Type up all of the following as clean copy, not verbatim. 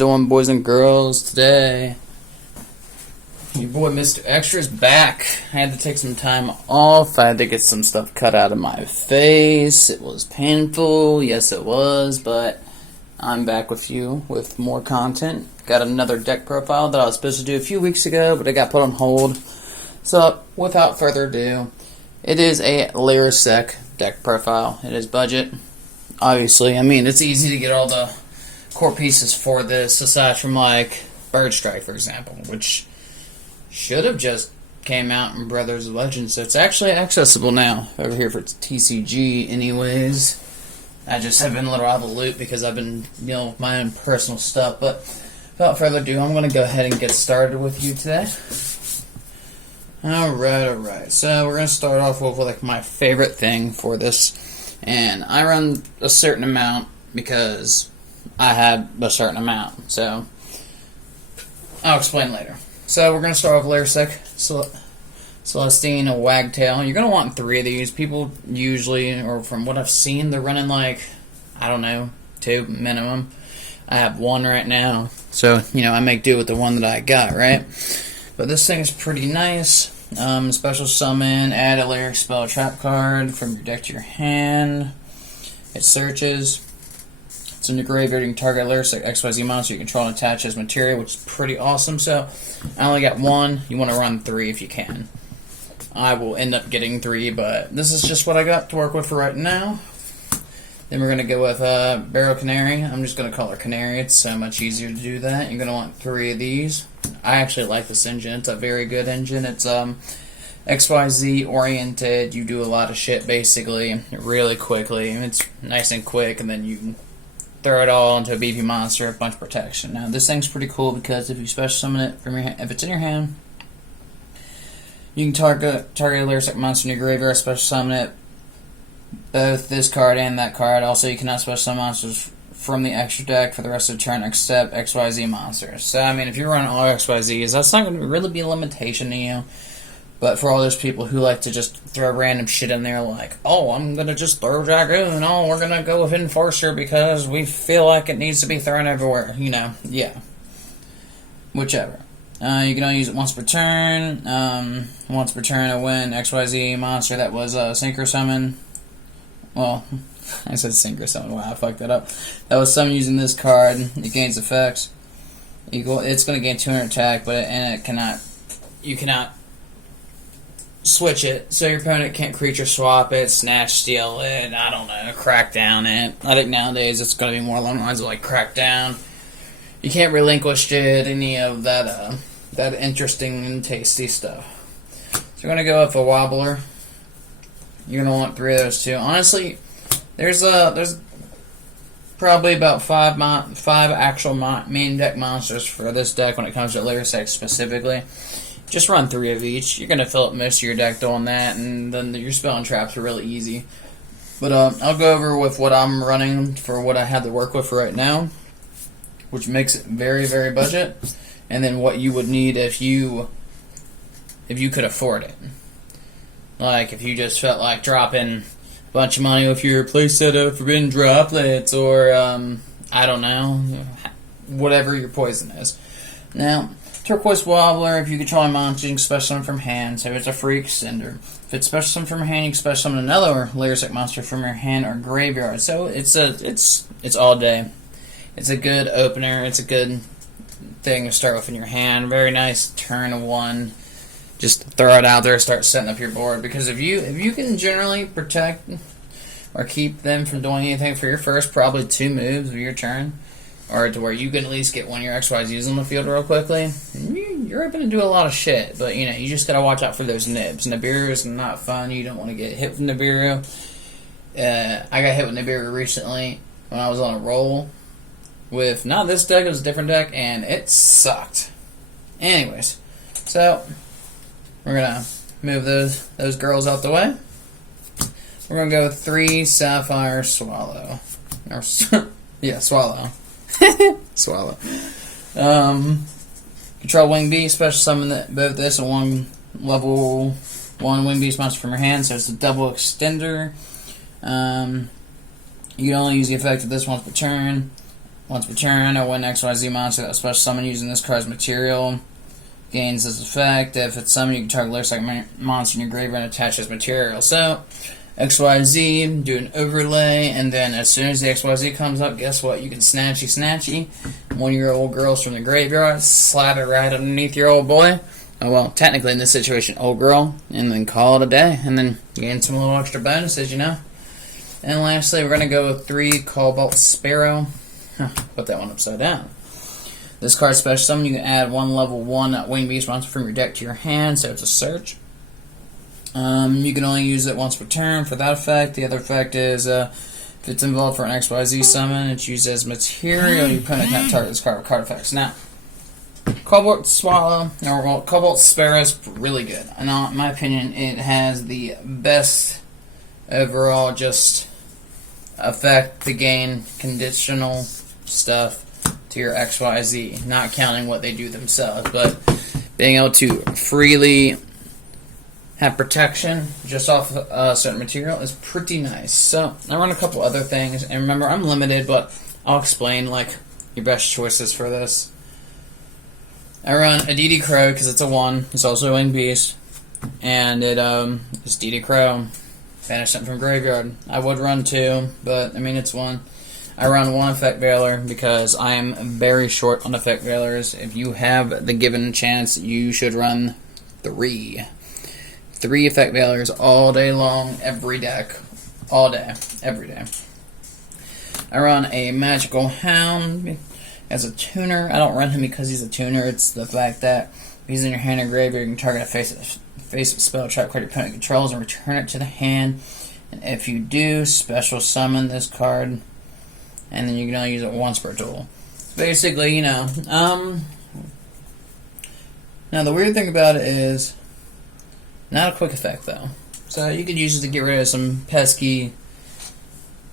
doing, boys and girls? Today, your boy Mr. Extra's back. I had to take some time off. I had to get some stuff cut out of my face. It was painful. Yes, it was, but I'm back with you with more content. Got another deck profile that I was supposed to do a few weeks ago, but it got put on hold. So, without further ado, it is a lyrilusc deck profile. It is budget. Obviously, I mean, it's easy to get all the core pieces for this, aside from, like, Bird Strike, for example, which should have just came out in Brothers of Legend, so it's actually accessible now, over here for TCG anyways. I just have been a little out of the loop because I've been dealing with my own personal stuff, but without further ado, I'm going to go ahead and get started with you today. Alright, so we're going to start off with, like, my favorite thing for this, and I run a certain amount because I have a certain amount, so I'll explain later. So we're going to start off with lyrilusc, Celestine, a Wagtail. You're going to want 3 of these. People usually, or from what I've seen, they're running like, I don't know, 2 minimum. I have 1 right now, so, you know, I make do with the one that I got, right? But this thing is pretty nice. Special summon, add a lyric spell trap card from your deck to your hand. It searches. It's in the graveyard. You can target lyrilusc XYZ monster you control and attach as material, which is pretty awesome. So I only got 1. You want to run 3 if you can. I will end up getting 3, but this is just what I got to work with for right now. Then we're going to go with Barrow Canary. I'm just going to call her Canary. It's so much easier to do that. You're going to want 3 of these. I actually like this engine. It's a very good engine. It's XYZ oriented. You do a lot of shit basically really quickly. It's nice and quick, and then you throw it all into a BP monster, a bunch of protection. Now this thing's pretty cool because if you special summon it from your hand, if it's in your hand, you can target a lyrilusc monster in your graveyard, special summon it, both this card and that card. Also, you cannot special summon monsters from the extra deck for the rest of the turn except XYZ monsters. So, I mean, if you're running all XYZs, that's not going to really be a limitation to you. But for all those people who like to just throw random shit in there like, oh, I'm going to just throw Dragoon, oh, we're going to go with Enforcer because we feel like it needs to be thrown everywhere, you know, yeah. Whichever. You can only use it once per turn. Once per turn to win XYZ monster that was Synchro Summon. Well, I said Synchro Summon. Wow, I fucked that up. That was summoned using this card. It gains effects. It's going to gain 200 attack, but you cannot switch it. So your opponent can't creature swap it, snatch, steal it, I don't know, crack down it. I think nowadays it's going to be more along the lines of like crack down. You can't relinquish it, any of that that interesting and tasty stuff. So you're going to go with a Wobbler. You're going to want 3 of those too. Honestly, there's probably about 5 actual main deck monsters for this deck when it comes to lyrilusc specifically. Just run 3 of each. You're going to fill up most of your deck doing that, and then your spell and traps are really easy. But I'll go over with what I'm running for what I have to work with for right now, which makes it very, very budget, and then what you would need if you could afford it. Like, if you just felt like dropping a bunch of money with your playset of Forbidden Droplets, or, I don't know, whatever your poison is. Now, Turquoise Wobbler, if you control a monster, you can special summon from hand, so it's a free extender. If it's special summon from hand, you can special summon another lyrilusc monster from your hand or graveyard. So it's all day. It's a good opener. It's a good thing to start with in your hand. Very nice turn 1. Just throw it out there, start setting up your board. Because if you can generally protect or keep them from doing anything for your first probably 2 moves of your turn, or to where you can at least get one of your XYZs on the field real quickly, you're going to do a lot of shit. But, you know, you just got to watch out for those nibs. Nibiru is not fun. You don't want to get hit with Nibiru. I got hit with Nibiru recently when I was on a roll with, not this deck, it was a different deck, and it sucked. Anyways, so we're going to move those girls out the way. We're going to go with 3 Sapphire Swallow. Or, yeah, Swallow. Swallow. Control Wing Beast, special summon both this and 1 level 1 Wing Beast monster from your hand, so it's a double extender. You can only use the effect of this once per turn. Once per turn, a win XYZ monster that special summon using this card's material gains this effect. If it's summoned, you can target lyrilusc monster in your graveyard and attach this material. So, XYZ, do an overlay, and then as soon as the XYZ comes up, guess what? You can snatchy one of your old girls from the graveyard, slap it right underneath your old boy. Oh, well, technically in this situation, old girl, and then call it a day, and then gain some little extra bonuses, you know. And lastly, we're going to go with 3 Cobalt Sparrow. Put that one upside down. This card special summon, you can add 1 level 1 winged beast monster from your deck to your hand, so it's a search. You can only use it once per turn for that effect. The other effect is if it's involved for an XYZ summon, it's used as material. Your opponent can't target this card with card effects. Now, Cobalt Sparrow, or well, Cobalt Sparrow is really good. And in my opinion, it has the best overall just effect to gain conditional stuff to your XYZ, not counting what they do themselves, but being able to freely have protection just off a certain material is pretty nice. So I run a couple other things, and remember, I'm limited, but I'll explain like your best choices for this. I run a DD Crow because it's a 1. It's also a winged beast, and it's DD Crow. Banish something from graveyard. I would run 2, but I mean it's 1. I run 1 Effect Veiler because I am very short on Effect Veilers. If you have the given chance, you should run 3. 3 Effect Veilers all day long, every deck. All day. Every day. I run a Magical Hound as a tuner. I don't run him because he's a tuner. It's the fact that if he's in your hand or graveyard, you can target a face of spell, trap card your opponent controls, and return it to the hand. And if you do, special summon this card, and then you can only use it once per duel. Basically, you know. Now the weird thing about it is, not a quick effect though. So you could use it to get rid of some pesky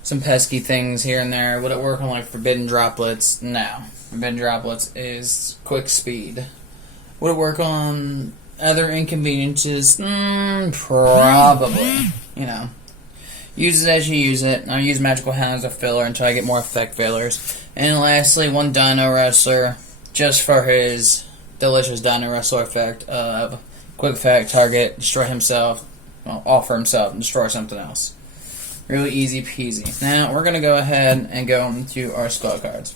things here and there. Would it work on like Forbidden Droplets? No. Forbidden Droplets is quick speed. Would it work on other inconveniences? Probably. You know. Use it as you use it. I'll use Magical Hound as a filler until I get more Effect Veilers. And lastly, 1 Dino Wrestler, just for his delicious Dino Wrestler effect of quick effect, target, destroy himself, well, offer himself, and destroy something else. Really easy peasy. Now, we're going to go ahead and go into our spell cards.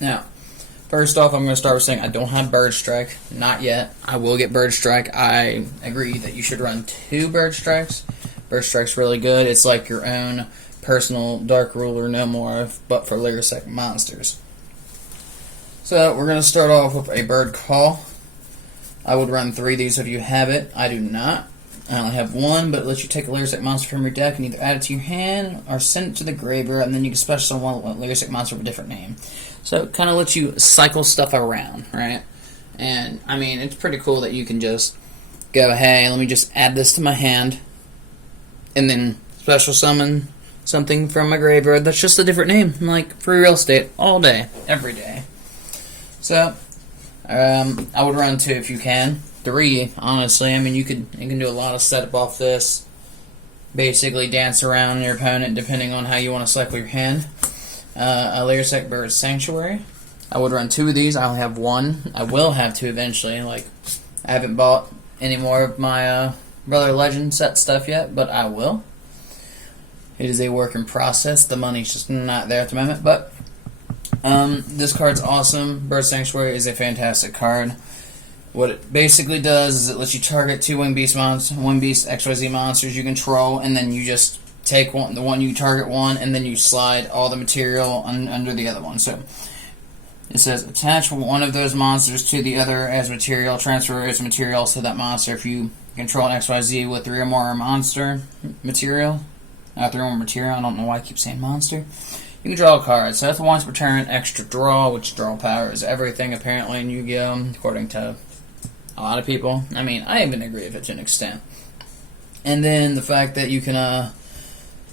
Now, first off, I'm going to start with saying I don't have Bird Strike. Not yet. I will get Bird Strike. I agree that you should run 2 Bird Strikes. Bird Strike's really good. It's like your own personal Dark Ruler, no more, but for lyrilusc monsters. So, we're going to start off with a Bird Call. I would run 3 of these if you have it. I do not. I only have 1, but it lets you take a lyrilusc monster from your deck and either add it to your hand or send it to the graveyard, and then you can special summon one lyrilusc monster with a different name. So it kind of lets you cycle stuff around, right? And, I mean, it's pretty cool that you can just go, hey, let me just add this to my hand, and then special summon something from my graveyard that's just a different name, like free real estate, all day, every day. So, I would run 2 if you can. 3, honestly. I mean, you can do a lot of setup off this. Basically, dance around your opponent depending on how you want to cycle your hand. A lyrilusc Bird Sanctuary. I would run 2 of these. I only have 1. I will have 2 eventually. Like, I haven't bought any more of my Brother Legend set stuff yet, but I will. It is a work in process. The money's just not there at the moment, but this card's awesome. Bird Sanctuary is a fantastic card. What it basically does is it lets you target 2 Winged Beast XYZ monsters you control, and then you just take the one you target one, and then you slide all the material under the other one. So it says attach one of those monsters to the other as material, transfer its material to that monster. If you control an XYZ with 3 or more monster material, 3 or more material, I don't know why I keep saying monster, you can draw a card. So that's once per turn, extra draw, which draw power is everything apparently in Yu-Gi-Oh! According to a lot of people. I mean, I even agree with it to an extent. And then the fact that you can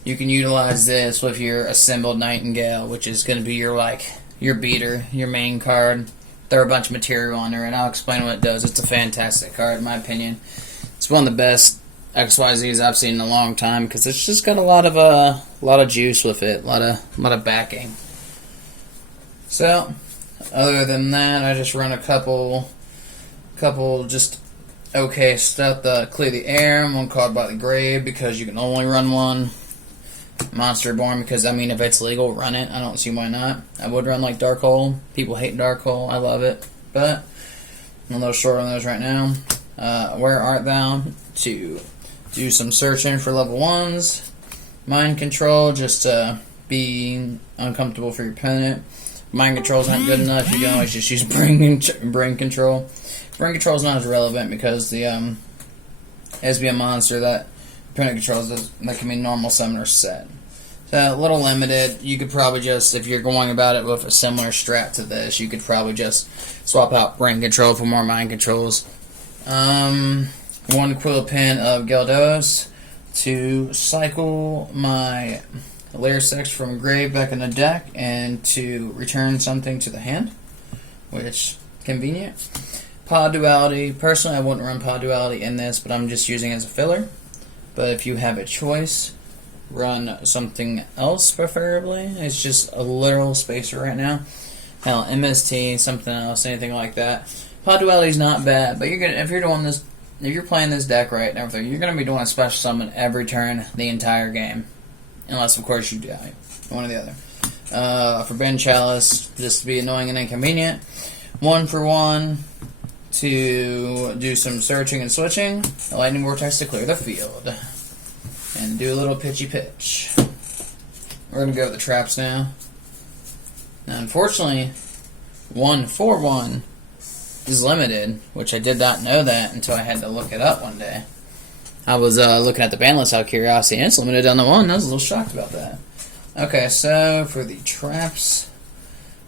utilize this with your assembled Nightingale, which is going to be your beater, your main card. Throw a bunch of material on there, and I'll explain what it does. It's a fantastic card, in my opinion. It's one of the best XYZs I've seen in a long time because it's just got a lot of juice with it, a lot of backing. So, other than that, I just run a couple just okay stuff to clear the air. One called by the grave because you can only run one. Monster Born because, I mean, if it's legal, run it. I don't see why not. I would run like Dark Hole. People hate Dark Hole. I love it. But I'm a little short on those right now. Where Art Thou? To do some searching for level 1s. Mind Control, just to be uncomfortable for your opponent. Mind Control's not good enough. You can always just use Brain Control. Brain Control is not as relevant because the SBM monster that opponent controls that can be normal summoner set. So a little limited. You could probably just, if you're going about it with a similar strat to this, you could probably just swap out Brain Control for more Mind Controls. One quill pin of Gyarados to cycle my lyrilusc from grave back in the deck and to return something to the hand, which convenient. Pod Duality. Personally, I wouldn't run Pod Duality in this, but I'm just using it as a filler. But if you have a choice, run something else preferably. It's just a literal spacer right now. Hell, MST, something else, anything like that. Pod Duality is not bad, but if you're playing this deck right and everything, you're gonna be doing a special summon every turn the entire game, unless of course you die, one or the other. Forbidden Chalice, just to be annoying and inconvenient. 1-for-1 to do some searching and switching. A Lightning Vortex to clear the field. And do a little pitchy pitch. We're going to go with the traps now. Now, unfortunately, 1-for-1 is limited, which I did not know that until I had to look it up one day. I was looking at the ban list out of curiosity, and it's limited down to 1. I was a little shocked about that. Okay, so for the traps,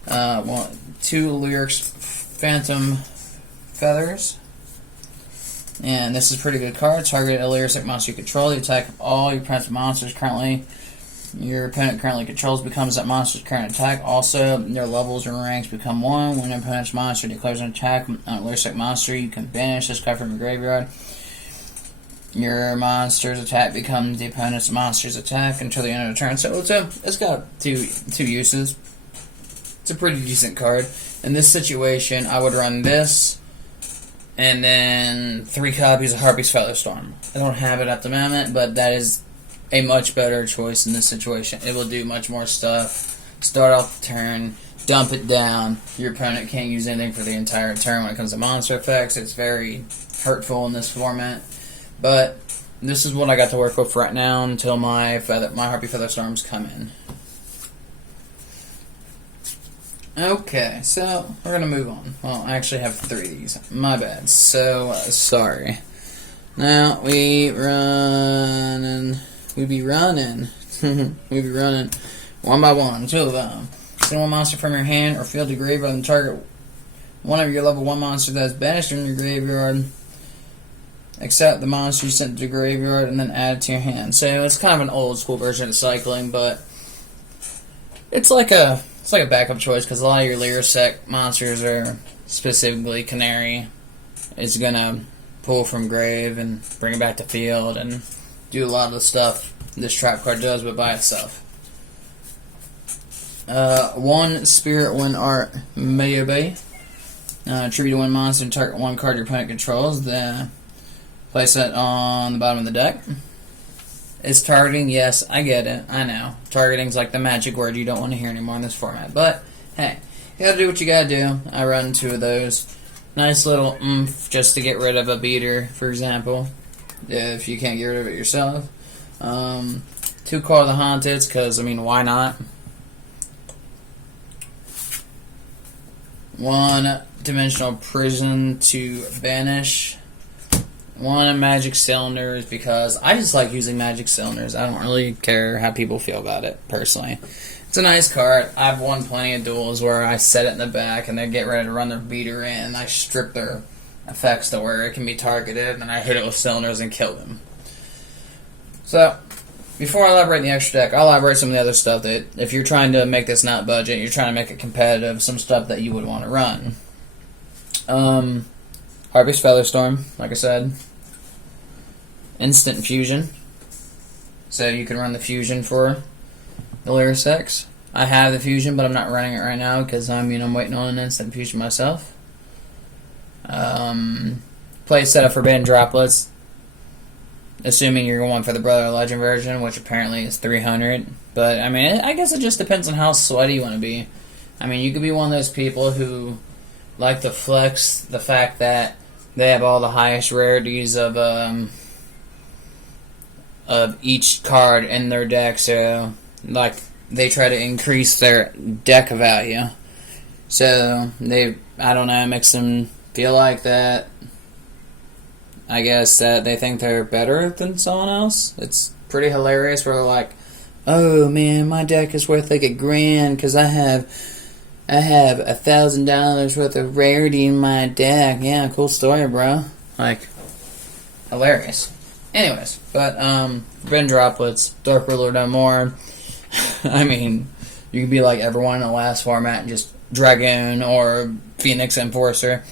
2 Lyrics Phantom Feathers. And this is a pretty good card. Target a lyrilusc monster you control. The attack of all your opponent's monsters your opponent currently controls becomes that monster's current attack. Also, their levels and ranks become 1. When an opponent's monster declares an attack on a lyrilusc monster, you can banish this card from your graveyard. Your monster's attack becomes the opponent's monster's attack until the end of the turn. So it's got two uses. It's a pretty decent card. In this situation, I would run this and then 3 copies of Harpy's Featherstorm. I don't have it at the moment, but that is a much better choice in this situation. It will do much more stuff. Start off the turn, dump it down. Your opponent can't use anything for the entire turn when it comes to monster effects. It's very hurtful in this format. But this is what I got to work with right now until my Harpy Featherstorms come in. Okay, so we're going to move on. Well, I actually have 3 of these. My bad. So, sorry. Now, we be running one by one, 2 of them. Send 1 monster from your hand or field to graveyard and target one of your level 1 monsters that is banished from your graveyard. Accept the monster you sent to the graveyard and then add it to your hand. So, it's kind of an old school version of cycling, but it's like a backup choice because a lot of your lyrilusc monsters are specifically Canary is gonna pull from grave and bring it back to field and do a lot of the stuff this trap card does, but by itself. 1 Spirit Wind Art Maybe. Tribute to 1 monster and target 1 card your opponent controls. Then place it on the bottom of the deck. Is targeting? Yes, I get it. I know. Targeting's like the magic word you don't want to hear anymore in this format. But, hey, you gotta do what you gotta do. I run 2 of those. Nice little oomph just to get rid of a beater, for example. If you can't get rid of it yourself. 2 Call of the Haunted, because, I mean, why not? 1 Dimensional Prison to banish. 1 Magic Cylinders, because I just like using Magic Cylinders. I don't really care how people feel about it, personally. It's a nice card. I've won plenty of duels where I set it in the back and they get ready to run their beater in and I strip their effects to where it can be targeted and I hit it with cylinders and kill them. So, before I elaborate the extra deck, I'll elaborate some of the other stuff that, if you're trying to make this not budget, you're trying to make it competitive, some stuff that you would want to run. Harpy's Featherstorm, like I said. Instant Fusion. So you can run the fusion for the lyrilusc. I have the fusion, but I'm not running it right now because I'm waiting on an instant fusion myself. Play set of Forbidden Droplets, assuming you're going for the Brother Legend version, which apparently is 300. But I mean, I guess it just depends on how sweaty you want to be. I mean, you could be one of those people who like to flex the fact that they have all the highest rarities of each card in their deck, so like they try to increase their deck value. So I don't know, it makes them feel like that. I guess that they think they're better than someone else. It's pretty hilarious. Where they're like, "Oh man, my deck is worth like $1,000 because I have $1,000 worth of rarity in my deck." Yeah, cool story, bro. Like, hilarious. Anyways, but Forbidden Droplets, Dark Ruler no more. I mean, you could be like everyone in the last format and just Dragoon or Phoenix Enforcer.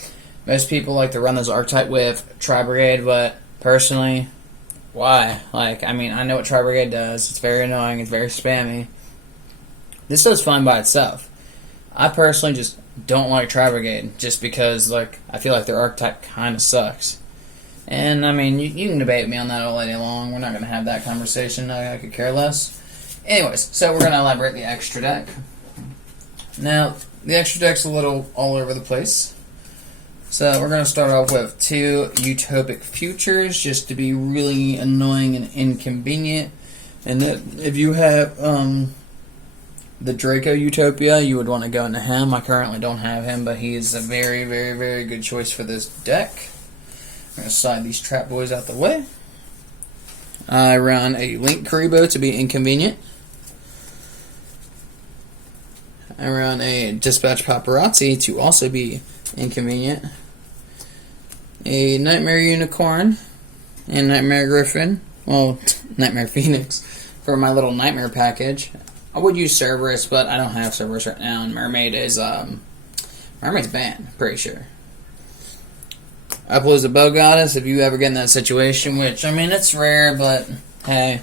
Most people like to run this archetype with Tri-Brigade, but personally, why? Like, I mean, I know what Tri-Brigade does. It's very annoying. It's very spammy. This does fine by itself. I personally just don't like Tri-Brigade, just because, like, I feel like their archetype kind of sucks. And, I mean, you can debate me on that all day long. We're not going to have that conversation. I could care less. Anyways, so we're going to elaborate the extra deck. Now, the extra deck's a little all over the place. So we're going to start off with 2 Utopic Futures, just to be really annoying and inconvenient. And if you have the Draco Utopia, you would want to go into him. I currently don't have him, but he is a very, very, very good choice for this deck. I'm going to slide these trap boys out the way. I run a Link Karibo to be inconvenient. I run a Dispatch Paparazzi to also be inconvenient. A Nightmare Unicorn and Nightmare Griffin. Well, Nightmare Phoenix for my little Nightmare package. I would use Cerberus, but I don't have Cerberus right now, and Mermaid is Mermaid's banned, pretty sure. Appaloosa Bow Goddess, if you ever get in that situation, which, I mean, it's rare, but hey,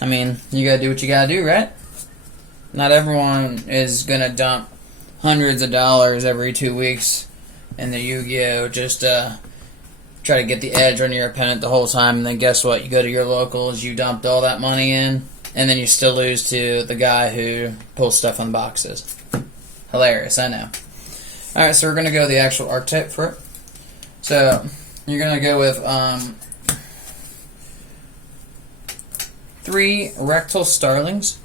I mean, you gotta do what you gotta do, right? Not everyone is gonna dump hundreds of dollars every 2 weeks in the Yu-Gi-Oh! Just try to get the edge on your opponent the whole time, and then guess what? You go to your locals, you dumped all that money in, and then you still lose to the guy who pulls stuff on boxes. Hilarious, I know. Alright, so we're going to go the actual archetype for it. So, you're going to go with 3 Rectal Starlings.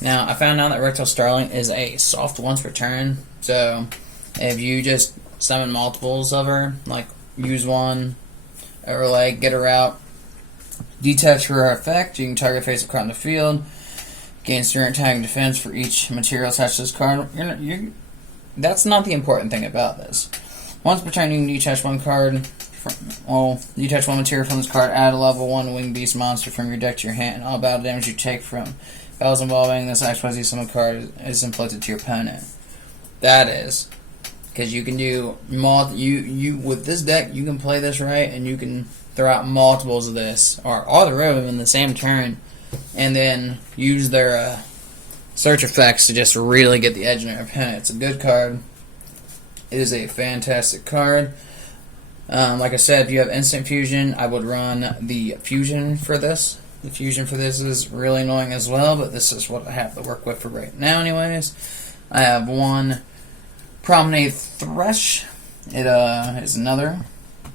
Now, I found out that Rectal Starling is a soft once per turn, so if you just summon multiples of her, like use one, or like get her out, detach her effect, you can target face a card in the field, gain your attack and defense for each material attached to this card. That's not the important thing about this. Once per turn, you can detach one card. Detach one material from this card. Add a level 1 winged beast monster from your deck to your hand. All battle damage you take from battles involving this XYZ summon card is inflicted to your opponent. That is because you can do with this deck. You can play this right, and you can throw out multiples of this, or all 3 of them in the same turn, and then use their search effects to just really get the edge on your opponent. It's a good card. It is a fantastic card. Like I said, if you have instant fusion, I would run the fusion for this. The fusion for this is really annoying as well, but this is what I have to work with for right now anyways. I have 1 Promenade Thresh. It is another.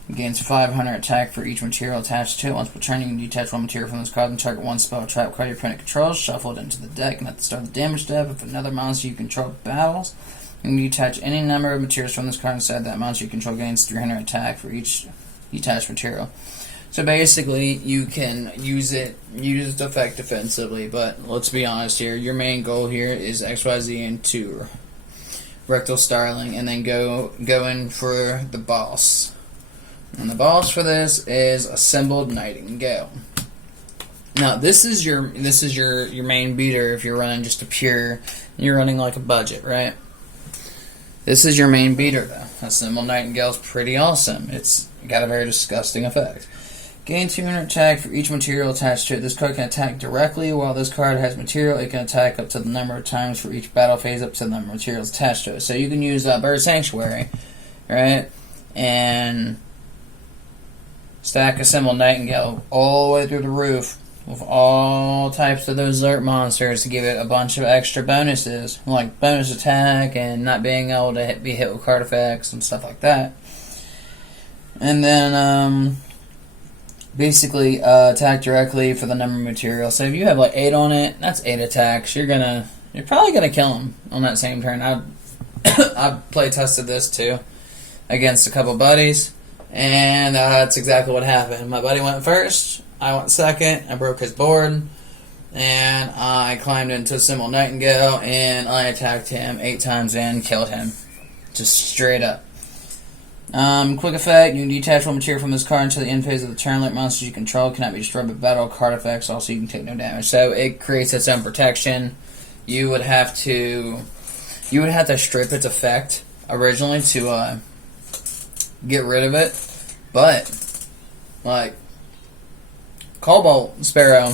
It gains 500 attack for each material attached to it. Once per turn, you can detach 1 material from this card and target 1 spell or trap card your opponent controls, shuffle it into the deck, and at the start of the damage step, if another monster you control battles, you can detach any number of materials from this card inside that monster you control gains 300 attack for each detached material. So basically, you can use its effect defensively, but let's be honest here. Your main goal here is XYZ into Rectal Starling, and then go in for the boss. And the boss for this is Assembled Nightingale. Now, this is your main beater if you're running just a pure. You're running like a budget, right? This is your main beater, though. Assembled Nightingale is pretty awesome. It's got a very disgusting effect. Gain 200 attack for each material attached to it. This card can attack directly. While this card has material, it can attack up to the number of times for each battle phase up to the number of materials attached to it. So you can use Bird Sanctuary, right? And stack a Symbol Nightingale all the way through the roof with all types of those alert monsters to give it a bunch of extra bonuses, like bonus attack and not being able to be hit with card effects and stuff like that. And then basically attack directly for the number of material. So if you have like 8 on it, that's 8 attacks. You're probably gonna kill him on that same turn. I've play tested this too against a couple buddies, and that's exactly what happened. My buddy went first, I went second, I broke his board, and I climbed into Symbol Nightingale, and I attacked him 8 times and killed him. Just straight up. Quick effect, you can detach one material from this card until the end phase of the turn. Like monsters you control cannot be destroyed by battle. Card effects, also you can take no damage. So it creates its own protection. You would have to strip its effect originally to get rid of it. But like Cobalt Sparrow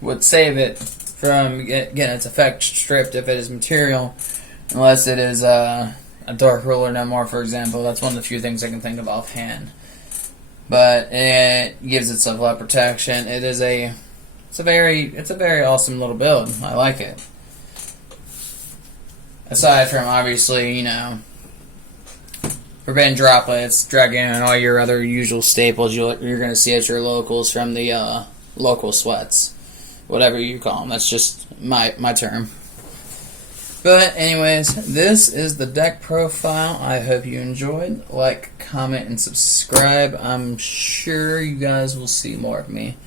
would save it from getting its effect stripped if it is material, unless it is a Dark Ruler no more, for example. That's one of the few things I can think of offhand. But it gives itself a lot of protection. It's a very awesome little build. I like it. Aside from obviously, Forbidden Droplets, Dragon, and all your other usual staples you're going to see at your locals from the local sweats, whatever you call them. That's just my term. But anyways, this is the deck profile. I hope you enjoyed. Like, comment, and subscribe. I'm sure you guys will see more of me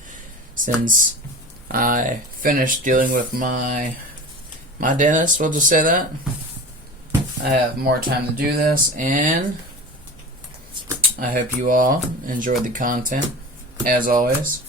since I finished dealing with my dentist. We'll just say that. I have more time to do this, and I hope you all enjoyed the content, as always.